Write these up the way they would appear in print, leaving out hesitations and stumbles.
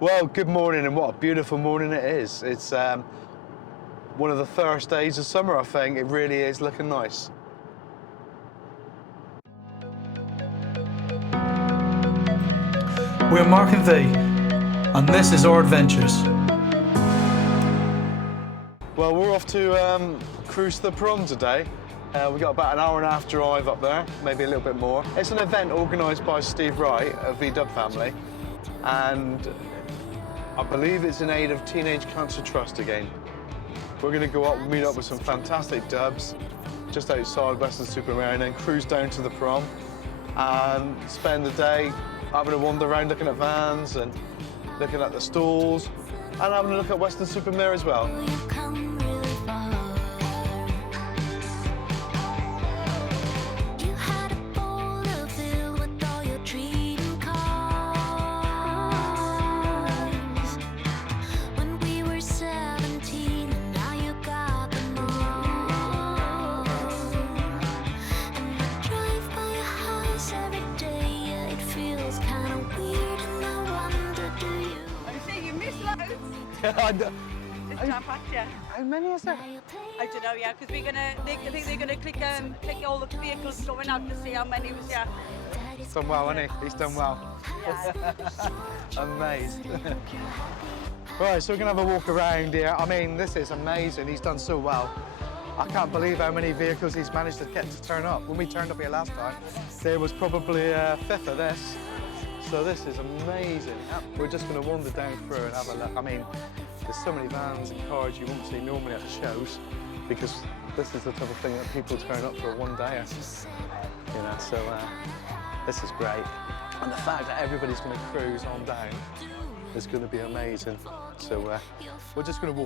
Well, good morning, and what a beautiful morning it is. It's one of the first days of summer, I think. It really is looking nice. We're Mark and V, and this is our adventures. Well, we're off to cruise the prom today. We've got about an hour and a half drive up there, maybe a little bit more. It's an event organised by Steve Wright of VW family, and I believe it's in aid of Teenage Cancer Trust again. We're going to go up, meet up with some fantastic dubs just outside Weston Supermare, and then cruise down to the prom and spend the day having a wander around looking at vans and looking at the stalls and having a look at Weston Supermare as well. How many is there? I don't know, yeah, because I think they're gonna click all the vehicles going out to see how many was, yeah. He's done well, hasn't he? He's done well. Yeah. Amazed. Right, so we're gonna have a walk around here. I mean, this is amazing. He's done so well. I can't believe how many vehicles he's managed to get to turn up. When we turned up here last time, there was probably a fifth of this. So this is amazing. We're just gonna wander down through and have a look. I mean, there's so many vans and cars you won't see normally at the shows, because this is the type of thing that people turn up for one day. You know, so this is great. And the fact that everybody's going to cruise on down is going to be amazing. So we're just going to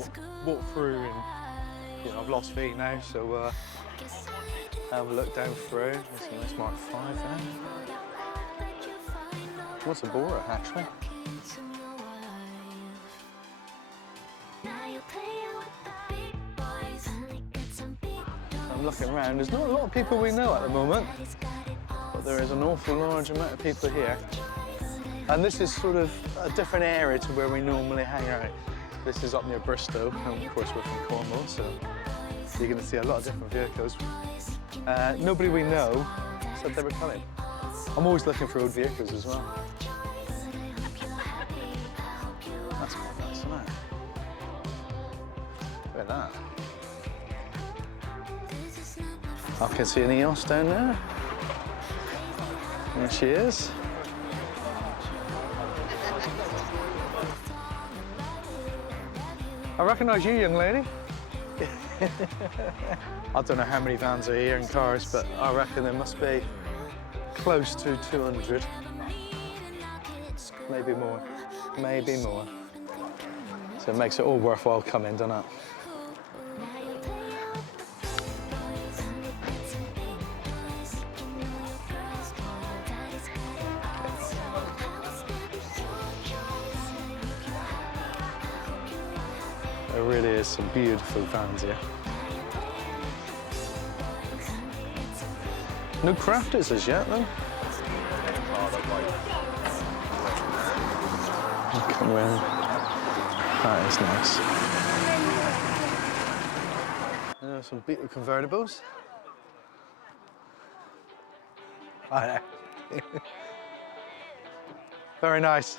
walk through, and you know, I've lost feet now, so have a look down through. There's a nice Mark 5 there. What's a Bora, actually? I'm looking around. There's not a lot of people we know at the moment, but there is an awful large amount of people here. And this is sort of a different area to where we normally hang out. This is up near Bristol, and of course we're from Cornwall, so you're going to see a lot of different vehicles. Nobody we know said they were coming. I'm always looking for old vehicles as well. That's quite nice, isn't it? Look at that. I can see an EOS down there. There she is. I recognise you, young lady. I don't know how many vans are here and cars, but I reckon there must be close to 200. Maybe more. Maybe more. So it makes it all worthwhile coming, doesn't it? There really is some beautiful vans here. No crafters as yet, though. Come round. That is nice. There are some Beetle convertibles. I know. Very nice.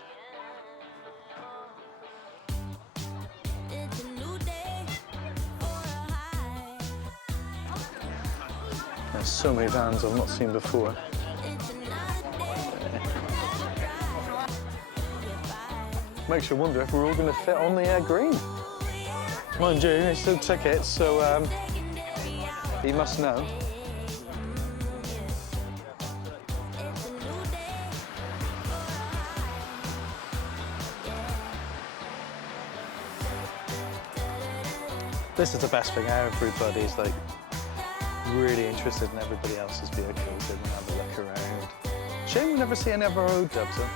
There's so many vans I've not seen before. Makes you wonder if we're all going to fit on the green. Mind you, there's still tickets, so he must know. This is the best thing. Everybody's like really interested in everybody else's vehicles and have a look around. Shame we never see any of our old dubs though.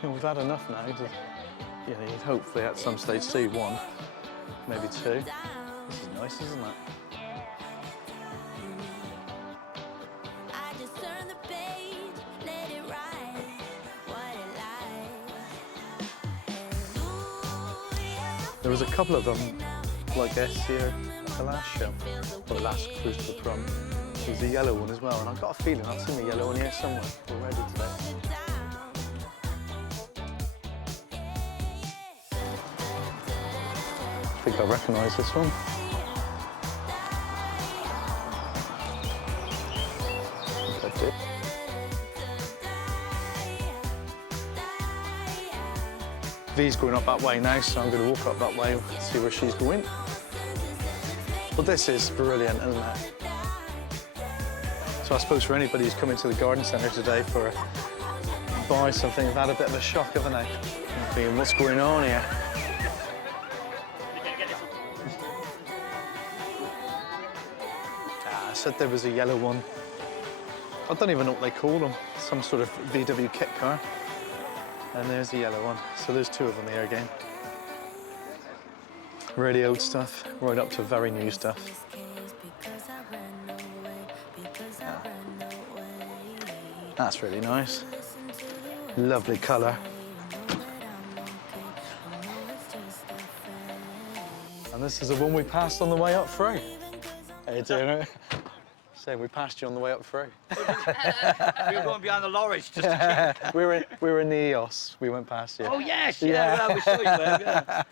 We've had enough now to, you know, you'd hopefully at some stage see one, maybe two. This is nice, isn't it? There was a couple of them like this here at the last show, or the last cruise to the prom. There was a yellow one as well, and I've got a feeling I've seen a yellow one here somewhere already today. I think I recognise this one. I do. V's going up that way now, so I'm going to walk up that way and see where she's going. Well, this is brilliant, isn't it? So I suppose for anybody who's coming to the garden centre today for buy something, they've had a bit of a shock, haven't they? Thinking, what's going on here? I said there was a yellow one. I don't even know what they call them. Some sort of VW kit car. And there's the yellow one. So there's two of them here again. Really old stuff, right up to very new stuff. Yeah. That's really nice. Lovely colour. And this is the one we passed on the way up through. How you doing it? Saying we passed you on the way up through. We were going behind the lorries just to check. we were in the EOS. We went past you. Oh yes, yeah. Well, we saw you there, yeah.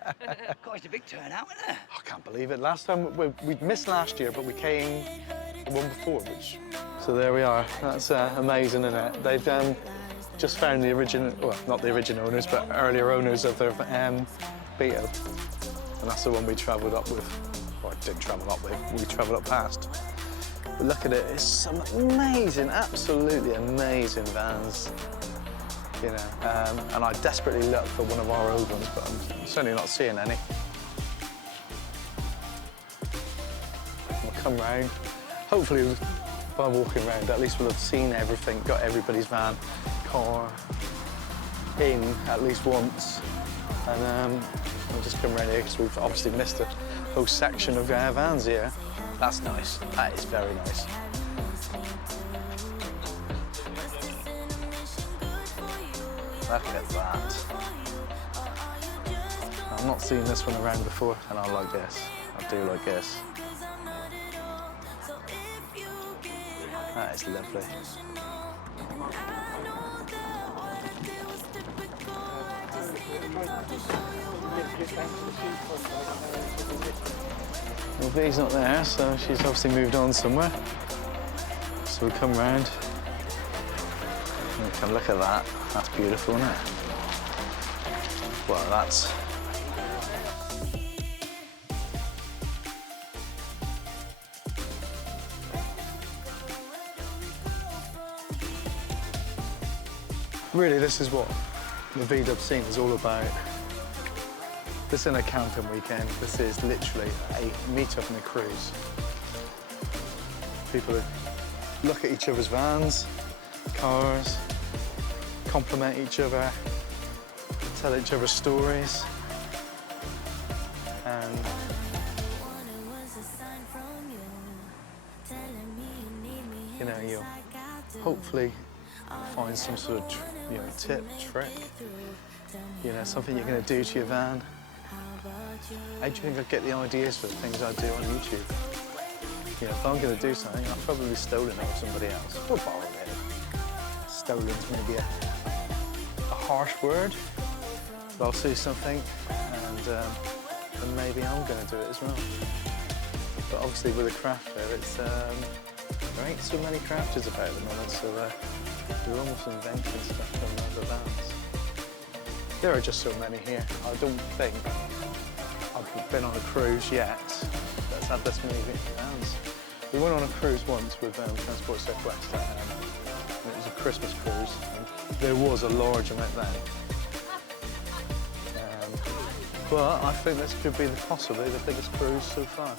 God, it's a big turnout, isn't it? I can't believe it. Last time we missed last year, but we came the one before, which. So there we are. That's amazing, isn't it? They've just found the original, well, not the original owners, but earlier owners of their Beetle, and that's the one we travelled up with. Or didn't travel up with. We travelled up past. But look at it, it's some amazing, absolutely amazing vans, you know. And I desperately look for one of our old ones, but I'm certainly not seeing any. We'll come round. Hopefully, by walking around, at least we'll have seen everything, got everybody's van, car in at least once. And we'll just come around here because we've obviously missed a whole section of vans here. That's nice. That is very nice. Look at that. I've not seen this one around before, and I like this. I do like this. That is lovely. Well, V's not there, so she's obviously moved on somewhere. So we come round. And we can look at that. That's beautiful, isn't it? Well, that's... Really, this is what the VW scene is all about. This isn't a camping weekend. This is literally a meet-up and a cruise. People look at each other's vans, cars, compliment each other, tell each other stories, and you know, you'll hopefully find some sort of tip, trick, something you're going to do to your van. How do you think I get the ideas for the things I do on YouTube? If I'm going to do something, I've probably stolen it off somebody else. Or borrowed it. Stolen's maybe a harsh word, but I'll see something and maybe I'm going to do it as well. But obviously with a crafter, there ain't so many crafters about at the moment, so we're almost inventing stuff from other vans. There are just so many here. I don't think I've been on a cruise yet that's had this many vans. We went on a cruise once with Transport Southwest, and it was a Christmas cruise, and there was a large amount then. But I think this could be possibly the biggest cruise so far.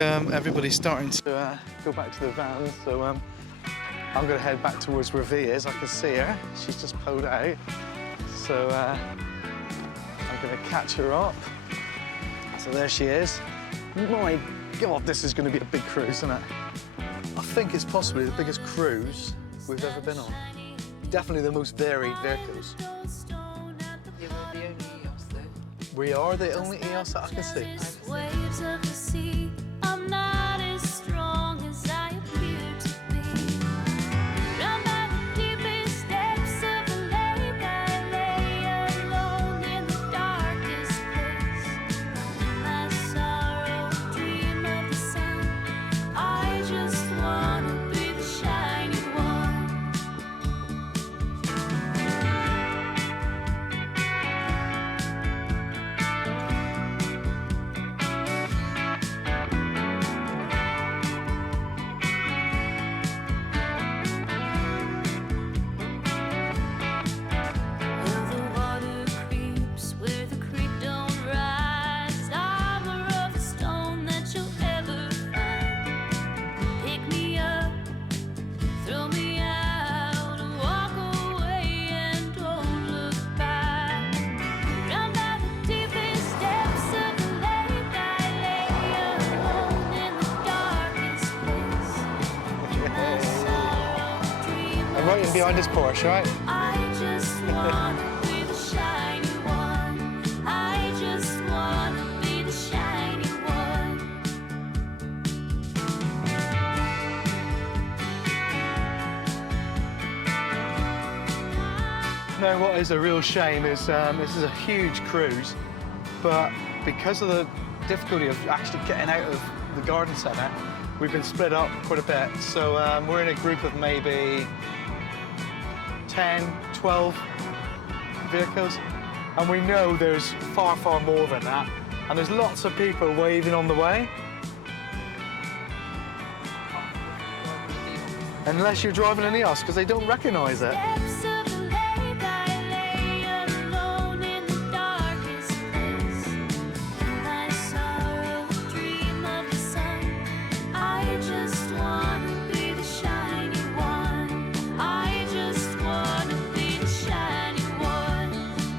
Everybody's starting to go back to the vans, so I'm going to head back towards where V is. I can see her. She's just pulled out. So I'm going to catch her up. So there she is. My God, this is going to be a big cruise, isn't it? I think it's possibly the biggest cruise we've ever been on. Definitely the most varied vehicles. Yeah, well, the only EOS though. We are the only EOS that I can see. Waves of the sea, I'm not as strong as I appear to be. Run by the deepest depths of the lake, I lay alone in the darkest place. In my sorrow, dream of the sun. I just wanna be the shiny one. Where the water creeps, where the creek don't rise, armor of a stone that you'll ever find. Pick me up, throw me out, walk away and don't look back. Run by the deepest depths of the lake, I lay alone in the darkest place. In my sorrow, dream I'm right in behind this Porsche, right? I just wanna be the shiny one. I just wanna be the shiny one. No, what is a real shame is this is a huge cruise, but because of the difficulty of actually getting out of the garden centre, we've been split up quite a bit. So we're in a group of maybe 10, 12 vehicles, and we know there's far, far more than that. And there's lots of people waving on the way. Unless you're driving an EOS, because they don't recognise it. Depths of the lake, I lay alone in the darkest place. In my sorrow, dream of the sun. I just wanna be the shiny one. I just wanna be the shiny one.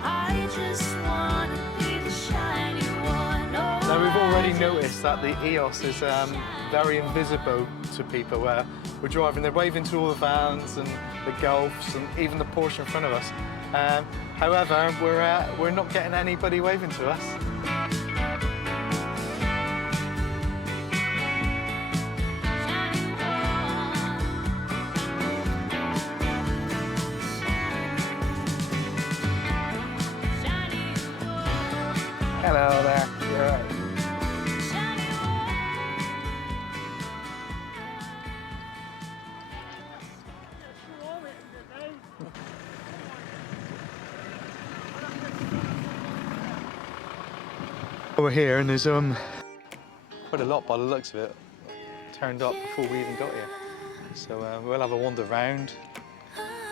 I just wanna be the shiny one. Oh, Now, we've already I noticed that the EOS is very invisible to people. Where we're driving, they're waving to all the vans and the Golfs and even the Porsche in front of us. However, we're not getting anybody waving to us. shiny one. Shiny one. Hello there. You're right. Shiny one. We're here and there's quite a lot by the looks of it turned up before we even got here. So we'll have a wander round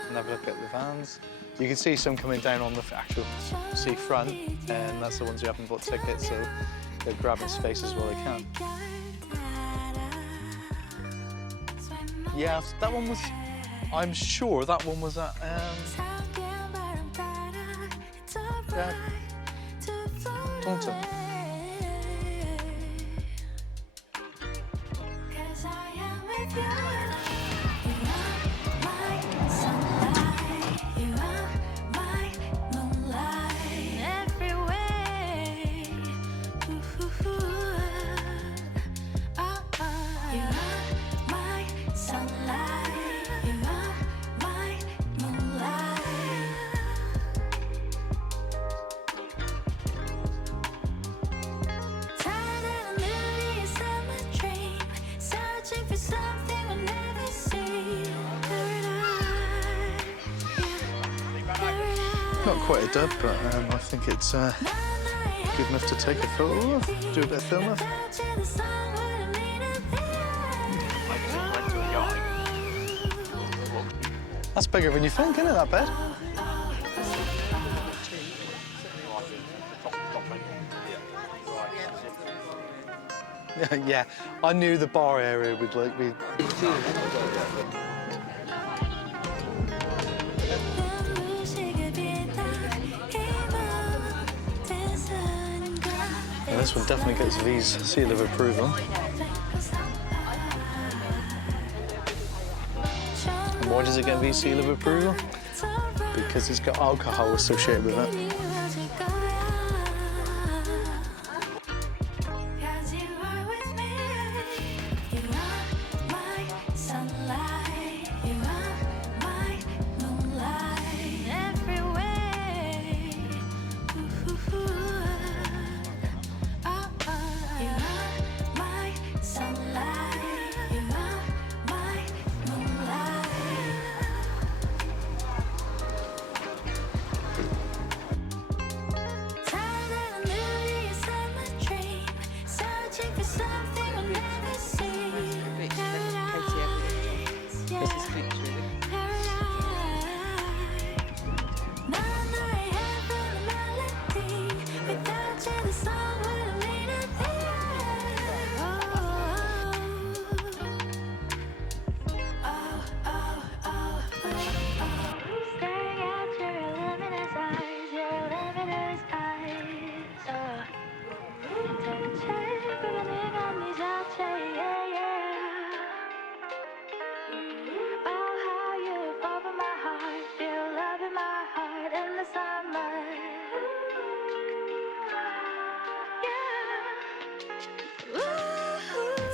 and have a look at the vans. You can see some coming down on the actual sea front, and that's the ones who haven't bought tickets, so they're grabbing spaces while they can. Yeah, that one was, I'm sure that one was at Taunton. Not quite a dub, but I think it's good enough to take a photo of, do a bit of film of. That's bigger than you think, isn't it, that bed? Yeah, I knew the bar area would like be. Yeah, this one definitely gets V's seal of approval. And why does it get V's seal of approval? Because it's got alcohol associated with it.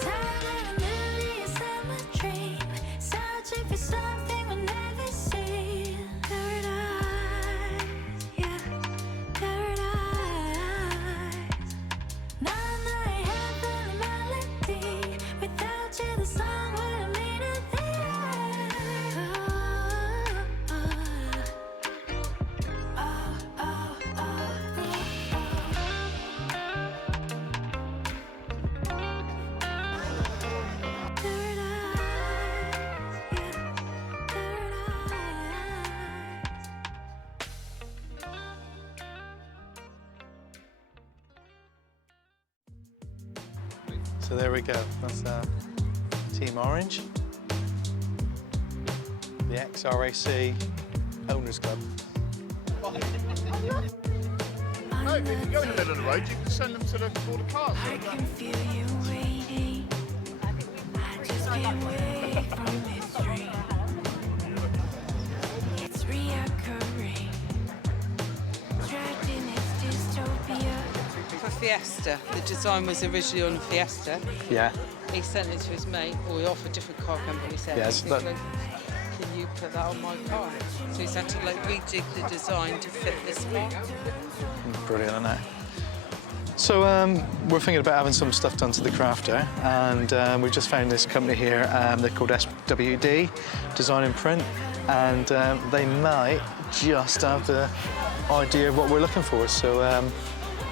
Time and a million summer dream, searching for something we've never seen. Paradise, yeah, paradise. Now I have a melody. Without you, the song wouldn't mean a thing. So there we go. That's Team Orange, the XRAC Owners Club. No, if you go in the middle of the road, you can send them to all the cars. I can feel you waiting. I just can't wait from this dream. It's reoccurring. Trapped in its dystopia. For Fiesta, the design was originally on a Fiesta. Yeah. He sent it to his mate, or he offered different car company. Said, Yes, but- can you put that on my car? So he's had to like rejig the design to fit this car. Brilliant, isn't it? So we're thinking about having some stuff done to the crafter, and we've just found this company here. They're called SWD, Design and Print, and they might just have the idea of what we're looking for. So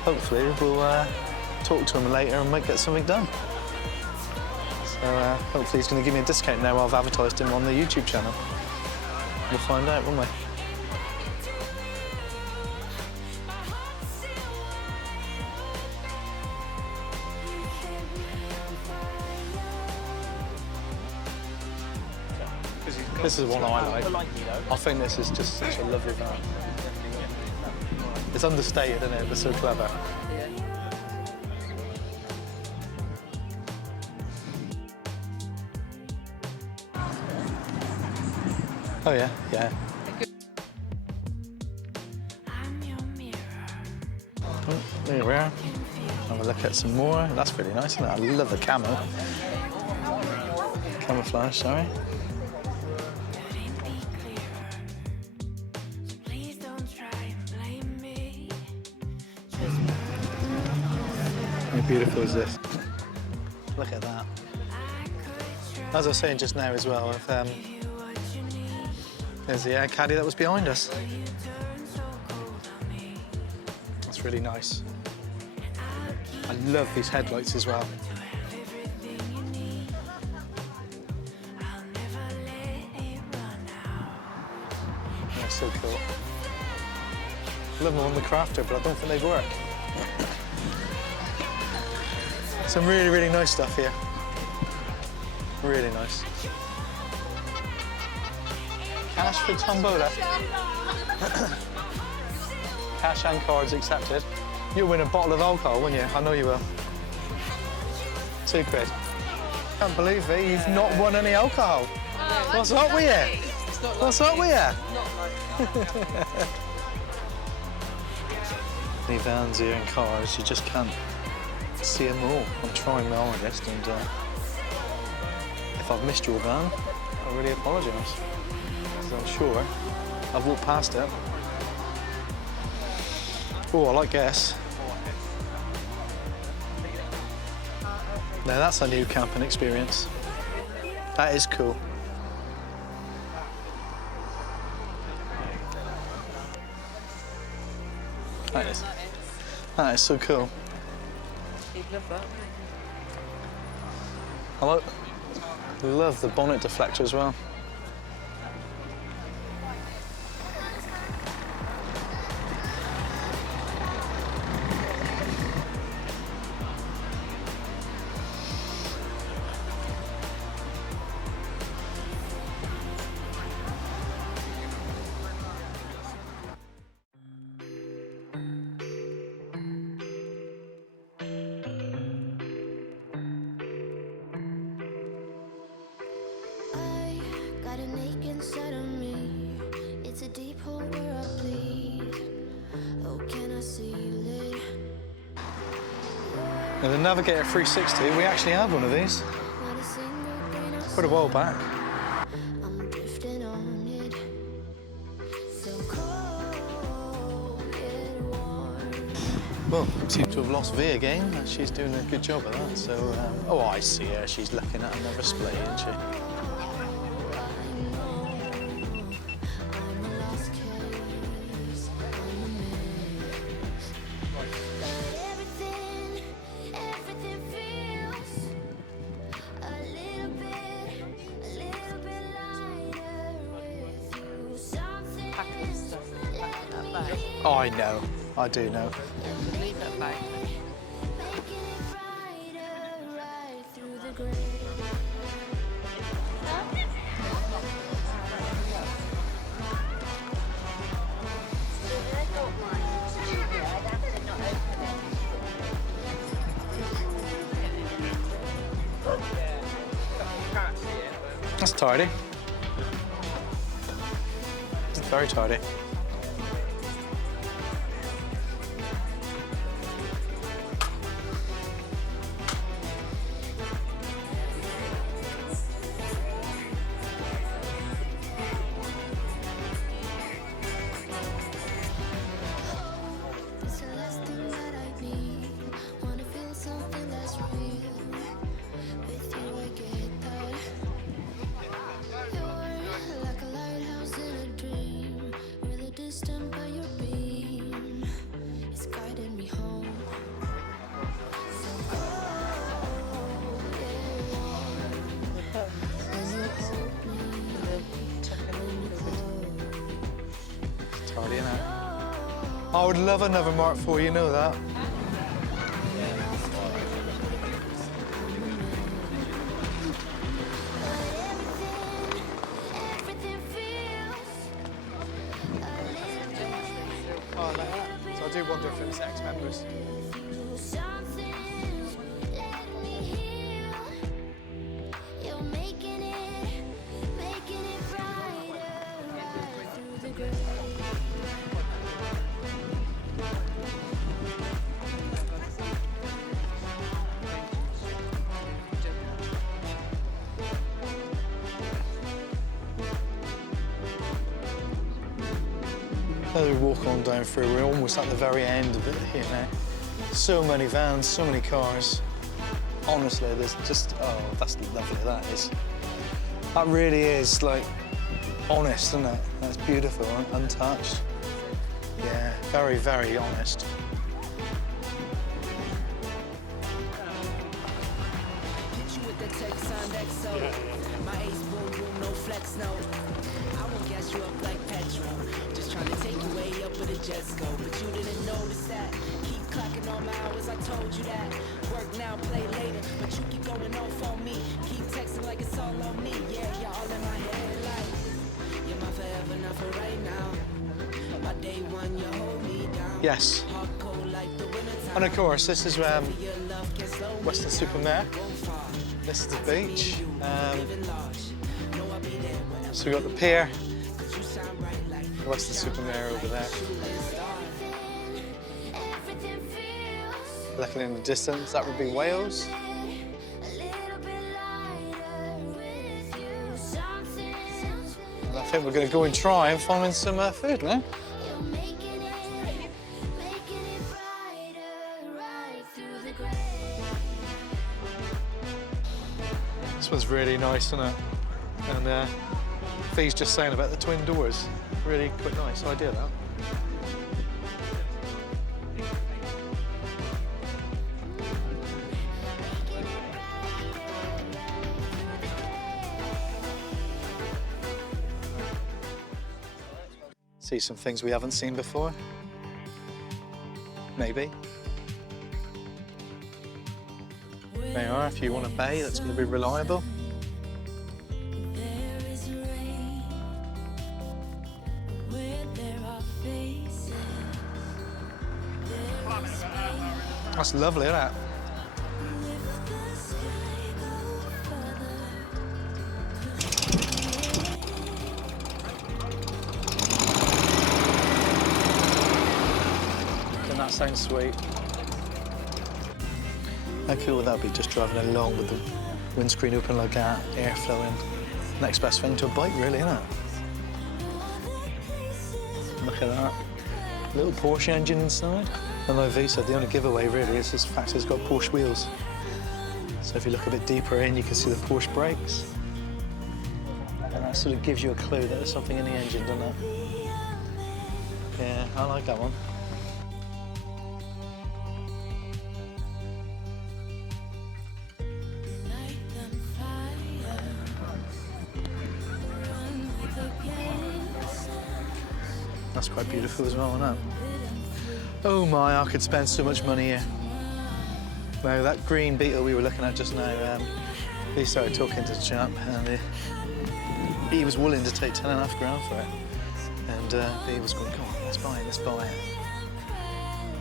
hopefully we'll talk to him later and might get something done. So hopefully he's going to give me a discount now I've advertised him on the YouTube channel. We'll find out, won't we? This is one I like. I think this is just such a lovely van. It's understated, isn't it? But so clever. Oh yeah, yeah. Oh, there we are. Have a look at some more. That's really nice, isn't it? I love the camo. Camouflage, sorry. How beautiful is this? Look at that. As I was saying just now as well, there's the air caddy that was behind us. That's really nice. I love these headlights as well. They're so cool. Love them on the crafter, but I don't think they work. Some really, really nice stuff here. Really nice. Cash for tombola. Cash and cards accepted. You'll win a bottle of alcohol, won't you? I know you will. £2. Can't believe it, you've not won any alcohol. What's up with you? What's up with you? Any vans here and cars, you just can't see them all. I'm trying my hardest, and if I've missed your van, I really apologise. Because I'm sure I've walked past it. Oh, I like gas. Now that's a new camping experience. That is cool. That is so cool. He'd love that. I love the bonnet deflector as well. Now, the Navigator 360, we actually have one of these. Quite a while back. I'm drifting on it. So cold, yet warm. Well, seem to have lost V again. She's doing a good job of that. So, oh, I see her. She's looking at another display, isn't she? Everything feels a little bit lighter with you. Something Packing stuff in the back of that bag. Oh, I know. I do know. So leave that bag. making it brighter right through the gray. That's tidy. It's very tidy. It's the last thing that I need. Wanna feel something that's real. With you I get that. You're like a lighthouse in a dream. Really distant but your beam is guiding me home. So cold, yeah, warm. When you hold me, Tidy, innit? I would love another Mark IV, you know that. everything feels a little Oh, like that. So I do wonder if it's ex-members. something's letting me heal. You're making it brighter right through the gray. As we walk on down through, we're almost at the very end of it here now. So many vans, so many cars. Honestly, there's just, oh, that's lovely, that is. That really is, like, honest, isn't it? That's beautiful, untouched. Yeah, very, very honest. Hit you with the Texan XO. My ace boom boom, no flex, no. I won't gas you up like petrol. Just trying to take you way up with a jet go. But you didn't notice that. Keep clocking all my hours, I told you that. Work now, play later. But you keep going off on me. Keep texting like it's all on me. Yeah, you're all in my head like you're my forever, not for right now. My day one, you hold me down. Yes. Hard cold like the wintertime. And of course, this is Your love gets low. Weston Prom. This is the beach. So we've got the pier, Weston Prom over there. Everything feels Looking in the distance, that would be Wales. a little bit lighter with you. Something's And I think we're going to go and try and find some food now. you're making it brighter right through the gray. This one's really nice, isn't it? And Fee's just saying about the twin doors. Really quite nice idea, that. See some things we haven't seen before. Maybe. They are, if you want a bay that's going to be reliable. There is rain where there are faces. There is space That's lovely, isn't it? if the sky go further. Doesn't that sound sweet? How cool would that be, just driving along with the windscreen open like that, air flowing? Next best thing to a bike, really, isn't it? Look at that. Little Porsche engine inside. And like V said, the only giveaway really is this fact it's got Porsche wheels. So if you look a bit deeper in, you can see the Porsche brakes. And that sort of gives you a clue that there's something in the engine, doesn't it? Yeah, I like that one. That's quite beautiful as well, isn't it? Oh my, I could spend so much money here. Now, that green Beetle we were looking at just now, he started talking to the chap, and he was willing to take 10.5 grand for it. And he was going, come on, let's buy it, let's buy it.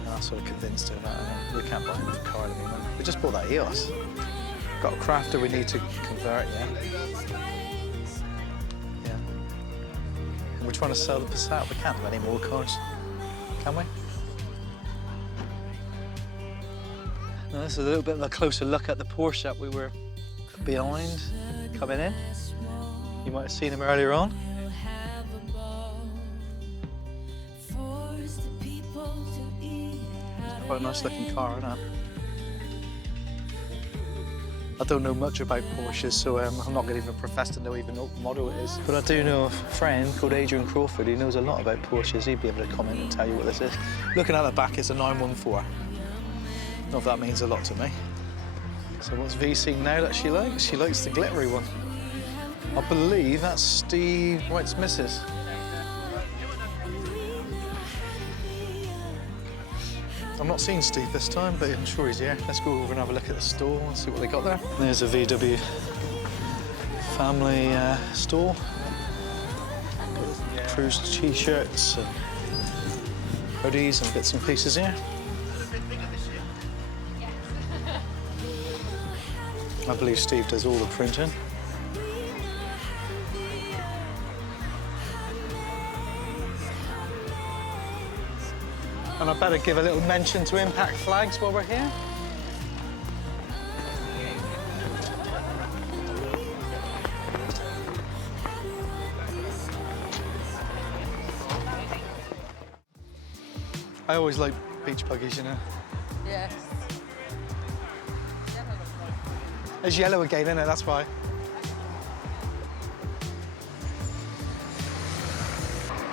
And I sort of convinced her that we can't buy another car at the moment. We just bought that EOS. Got a Crafter we need to convert, yeah. Yeah. And we're trying to sell the Passat. We can't have any more cars, can we? Now, this is a little bit of a closer look at the Porsche that we were behind coming in. You might have seen him earlier on. It's quite a nice looking car, isn't it? I don't know much about Porsches, so I'm not going to even profess to know even what model it is. But I do know a friend called Adrian Crawford who knows a lot about Porsches. He'd be able to comment and tell you what this is. Looking at the back, it's a 914. Not if that means a lot to me. So what's V seen now that she likes? She likes the glittery one. I believe that's Steve White's missus. I'm not seeing Steve this time, but I'm sure he's here. Let's go over and have a look at the store and see what they got there. There's a VW family store. Cruise t-shirts and hoodies and bits and pieces here. I believe Steve does all the printing. And I better give a little mention to Impact Flags while we're here. I always like beach buggies, you know. Yes. It's yellow again, isn't it? That's why.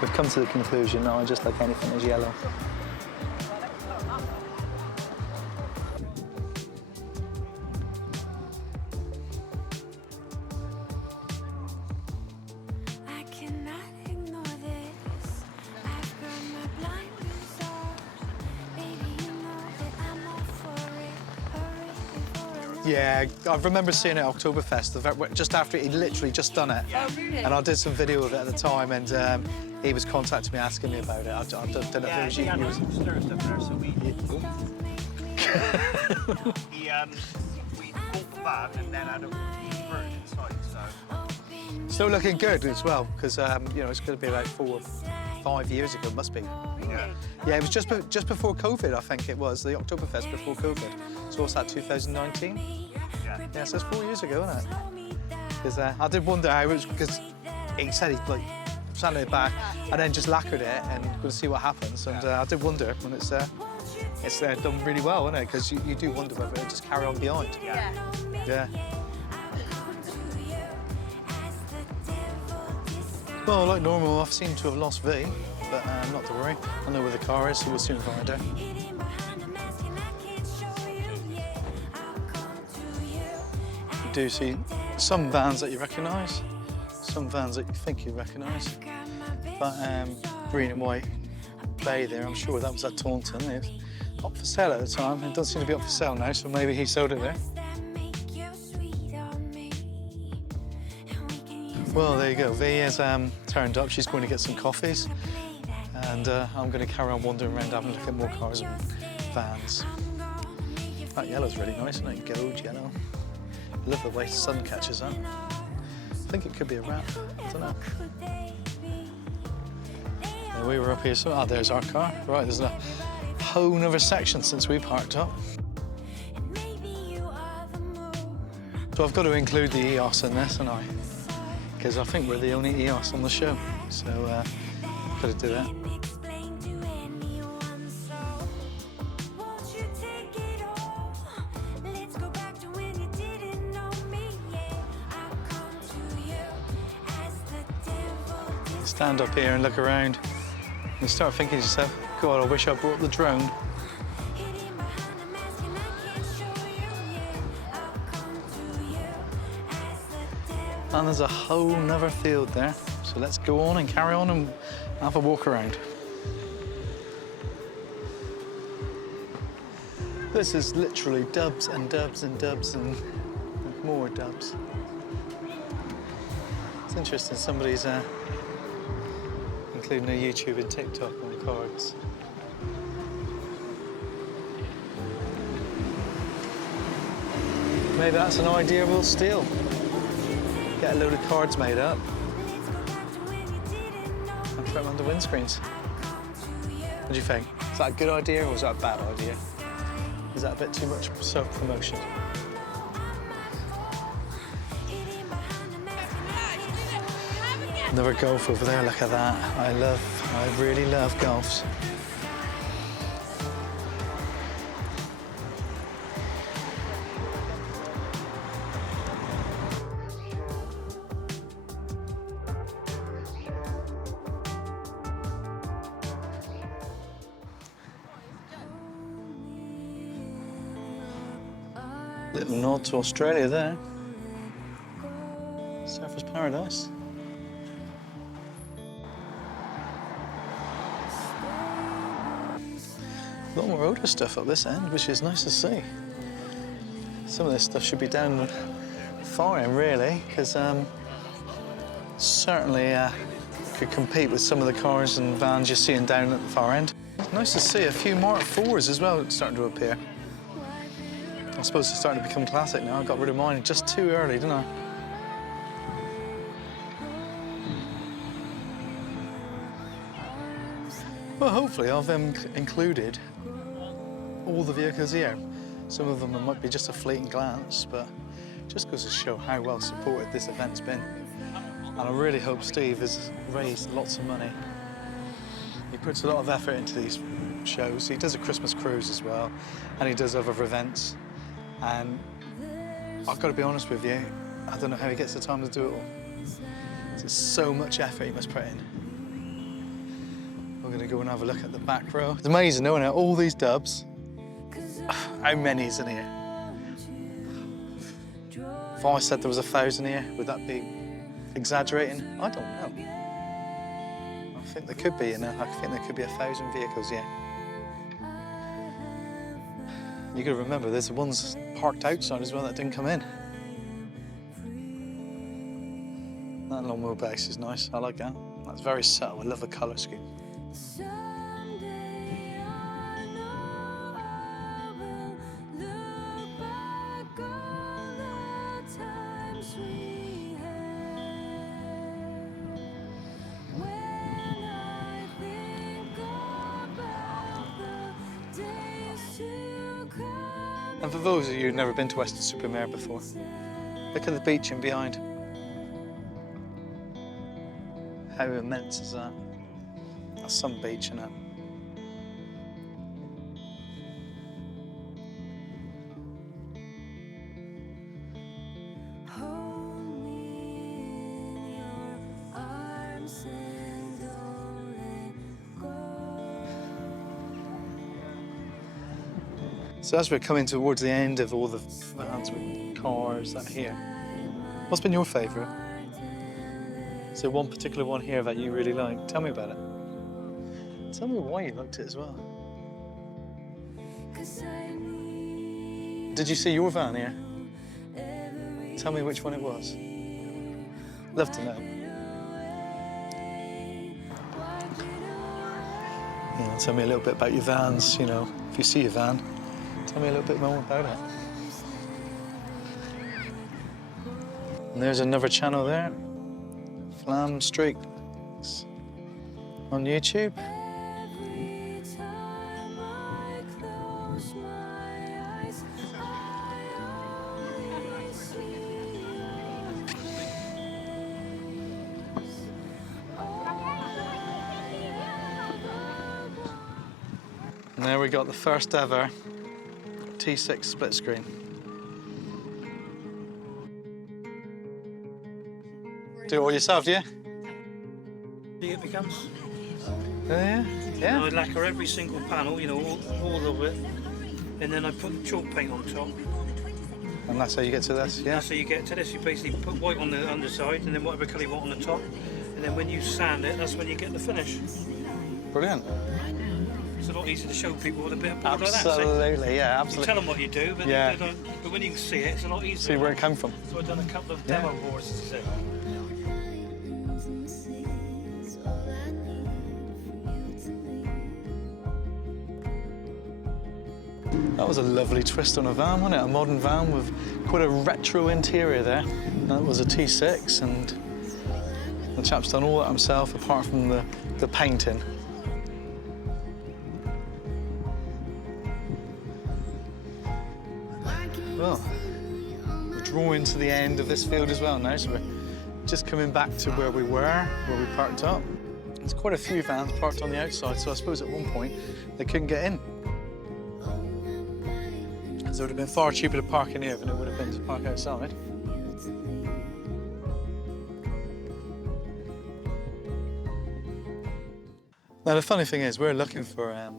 We've come to the conclusion now, I just like anything that's yellow. I cannot ignore this. I've got my blinders off. Baby, you know that I'm all for it. Hurry before I Yeah, I remember seeing it at Oktoberfest, just after he'd literally just done it. Oh, really? And I did some video of it at the time, and he was contacting me, asking me about it. I don't know if it was you. Yeah, we had some stirred stuff there, so we bought the van and then had a converted inside, so. Still looking good as well, because you know, it's going to be about 4 or 5 years ago, must be. Yeah. Yeah, it was just before COVID, I think it was, the Oktoberfest before COVID. So what's that, 2019? Yeah, so it's 4 years ago, isn't it? Because I did wonder how it was, because he said he'd like sanded it back and then just lacquered it and we'll see what happens. And I did wonder when it's done really well, isn't it? Because you do wonder whether it'll just carry on behind. Yeah. Yeah. Well, like normal, I've seemed to have lost V, but not to worry. I know where the car is, so we'll soon find her. You do see some vans that you recognise, some vans that you think you recognise. But green and white bay there, I'm sure that was at Taunton. It was up for sale at the time. It doesn't seem to be up for sale now, so maybe he sold it there. Well, there you go. V has turned up. She's going to get some coffees. And I'm going to carry on wandering around having a look at more cars and vans. That yellow's really nice, isn't it? Gold yellow. I love the way the sun catches that. I think it could be a wrap. I don't know. Yeah, we were up here, so there's our car. Right, there's a whole other section since we parked up. So I've got to include the EOS in this, haven't I? Because I think we're the only EOS on the show. So got to do that. Stand up here and look around. You start thinking to yourself, God, I wish I brought the drone. And there's a whole nother field there. So let's go on and carry on and have a walk around. This is literally dubs and dubs and dubs and more dubs. It's interesting, somebody's including a YouTube and TikTok on cards. Maybe that's an idea we'll steal. Get a load of cards made up and put them on the windscreens. What do you think? Is that a good idea or is that a bad idea? Is that a bit too much self-promotion? Another golf over there, look at that. I really love golfs. Little nod to Australia there. Surfer's paradise. A lot more older stuff up this end, which is nice to see. Some of this stuff should be down the far end, really, because certainly could compete with some of the cars and vans you're seeing down at the far end. It's nice to see a few Mark IVs as well starting to appear. I suppose it's starting to become classic now. I got rid of mine just too early, didn't I? Well, hopefully I've included all the vehicles here. Some of them might be just a fleeting glance, but just goes to show how well supported this event's been. And I really hope Steve has raised lots of money. He puts a lot of effort into these shows. He does a Christmas cruise as well, and he does other events. And I've got to be honest with you, I don't know how he gets the time to do it all. There's so much effort he must put in. We're going to go and have a look at the back row. It's amazing, isn't it? All these dubs. How many is in here? If I said there was 1,000 here, would that be exaggerating? I don't know. I think there could be, you know. I think there could be 1,000 vehicles here. You got to remember, there's the ones parked outside as well that didn't come in. That long wheelbase is nice. I like that. That's very subtle. I love the colour scheme. And for those of you who've never been to Weston-super-Mare before, look at the beach in behind. How immense is that? That's some beach, isn't it? So as we're coming towards the end of all the vans with cars that are here, what's been your favourite? Is there one particular one here that you really like? Tell me about it. Tell me why you liked it as well. Did you see your van here? Tell me which one it was. Love to know. Yeah, tell me a little bit about your vans, you know, if you see your van. Tell me a little bit more about it. And there's another channel there, Flam Streaks on YouTube. And there we got the first ever T6 split screen. Do it all yourself, do you? It becomes. Yeah, yeah. I lacquer every single panel, you know, all of it, and then I put the chalk paint on top. And that's how you get to this, yeah? That's how you get to this. You basically put white on the underside, and then whatever colour you want on the top, and then when you sand it, that's when you get the finish. Brilliant. It's a lot easier to show people with a bit of board like that. Absolutely, yeah, You absolutely. tell them what you do, but, Yeah. they don't, but when you can see it, it's a lot easier. See where it came from. So I've done a couple of Yeah. demo boards, as I said. That was a lovely twist on a van, wasn't it? A modern van with quite a retro interior there. That was a T6, and the chap's done all that himself apart from the painting. Well, we're drawing to the end of this field as well now, so we're just coming back to where we were, where we parked up. There's quite a few vans parked on the outside, so I suppose at one point they couldn't get in. So it would have been far cheaper to park in here than it would have been to park outside. Now the funny thing is, we're looking for a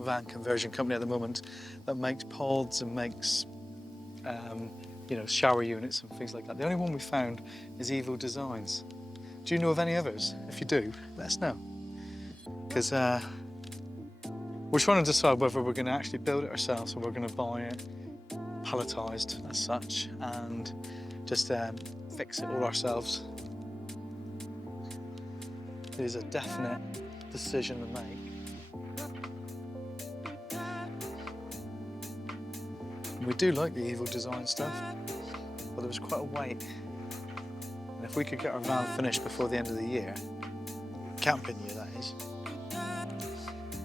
van conversion company at the moment that makes pods and makes, you know, shower units and things like that. The only one we found is Evil Designs. Do you know of any others? If you do, let us know. Because we're trying to decide whether we're going to actually build it ourselves or we're going to buy it palletised as such and just fix it all ourselves. It is a definite decision to make. We do like the Evil Design stuff, but there was quite a wait. And if we could get our van finished before the end of the year, camping year that is,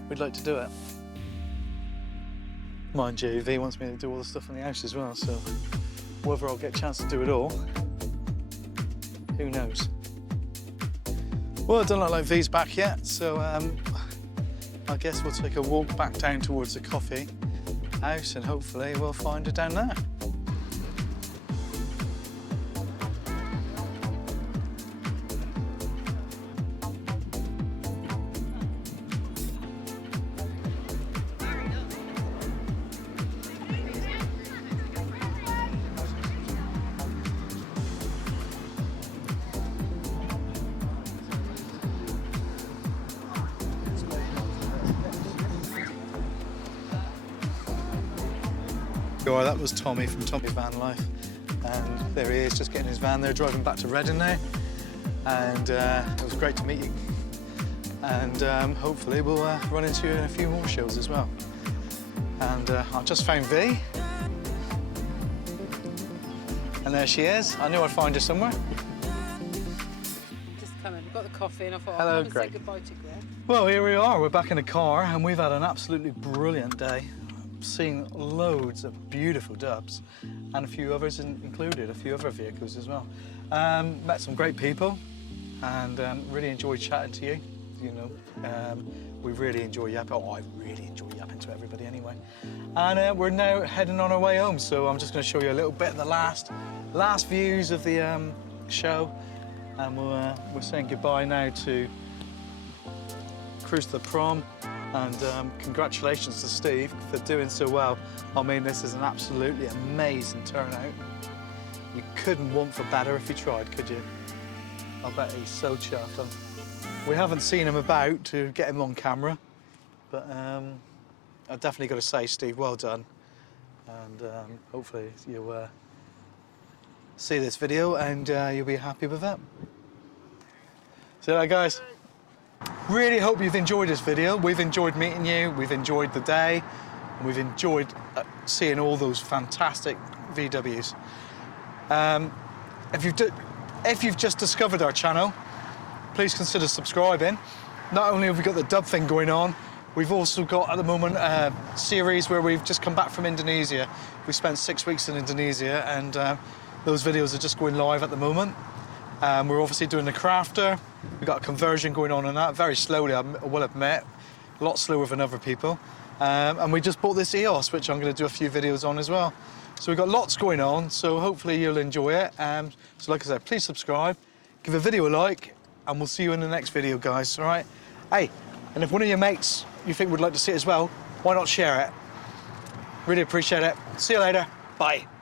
we'd like to do it. Mind you, V wants me to do all the stuff in the house as well, so whether I'll get a chance to do it all, who knows. Well, it doesn't look like V's back yet, so I guess we'll take a walk back down towards the coffee house and hopefully we'll find her down there. Oh, that was Tommy from Tommy Van Life, and there he is, just getting his van there, driving back to Reading now, and it was great to meet you, and hopefully we'll run into you in a few more shows as well. And I just found V, and there she is. I knew I'd find her somewhere. Just come in, got the coffee, and I thought Hello, I'll come and Greg. say goodbye to Greg. Well, here we are, we're back in the car, and we've had an absolutely brilliant day. Seen loads of beautiful dubs and a few others included, a few other vehicles as well. Met some great people and really enjoyed chatting to you. You know, we really enjoy yapping. Oh, I really enjoy yapping to everybody anyway. And we're now heading on our way home, so I'm just going to show you a little bit of the last views of the show, and we're saying goodbye now to Cruise to the Prom. And congratulations to Steve for doing so well. I mean, this is an absolutely amazing turnout. You couldn't want for better if you tried, could you? I bet he's so chuffed. We haven't seen him about to get him on camera, but I've definitely got to say, Steve, well done. And hopefully you'll see this video and you'll be happy with it. See you later, guys. Really hope you've enjoyed this video. We've enjoyed meeting you, we've enjoyed the day, and we've enjoyed seeing all those fantastic VWs. If you've just discovered our channel, please consider subscribing. Not only have we got the dub thing going on, we've also got at the moment a series where we've just come back from Indonesia. We spent 6 weeks in Indonesia, and those videos are just going live at the moment. We're obviously doing the crafter. We've got a conversion going on that very slowly, I will admit. a lot slower than other people. And we just bought this EOS, which I'm going to do a few videos on as well. So we've got lots going on, so hopefully you'll enjoy it. So like I said, please subscribe, give a video a like, and we'll see you in the next video, guys, all right? Hey, and if one of your mates you think would like to see it as well, why not share it? Really appreciate it. See you later. Bye.